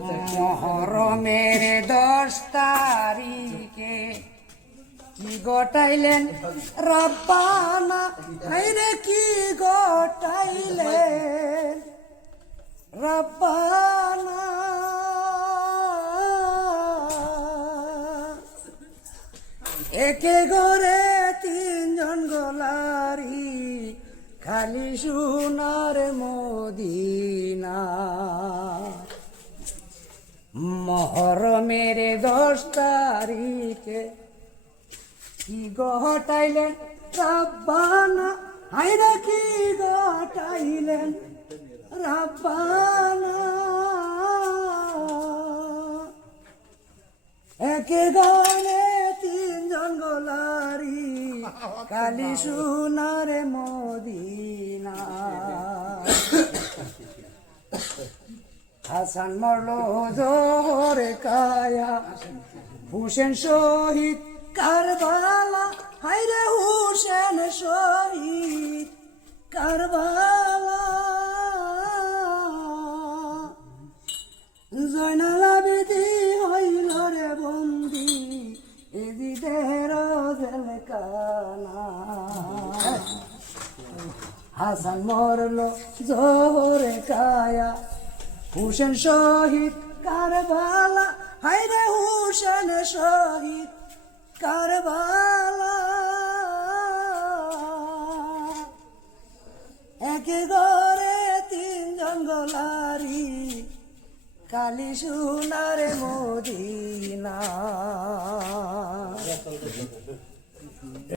মহরমের 10 তারিখে কি গটাইলেন রব্বানা, হায়রে কি গটাইলেন রব্বানা। একে ঘরে 3 জন গোলারি, খালি সোনার মদিনা। মহরমের 10 তারিখে কি গটাইলেন রব্বানা, হায়রে কি গটাইলেন রব্বানা। একে ঘরে 3 জন গোলারি, খালি সোনার মদিনা। হাসান মরলো জোহরে কায়া, হুসেন শহীদ কারবালা, হায়রে হুসেন শহীদ কারবালা। জয়নাল আবেদিন হইল রে বন্দি, এজিদের জেলখানা। হাসান মরলো জোহরে কায়া, হুসেন শহীদ কারবালা, হায়রে হুসেন শহীদ কারবালা। একে ঘরে 3 জন গোলারি, কালি সোনার মদিনা।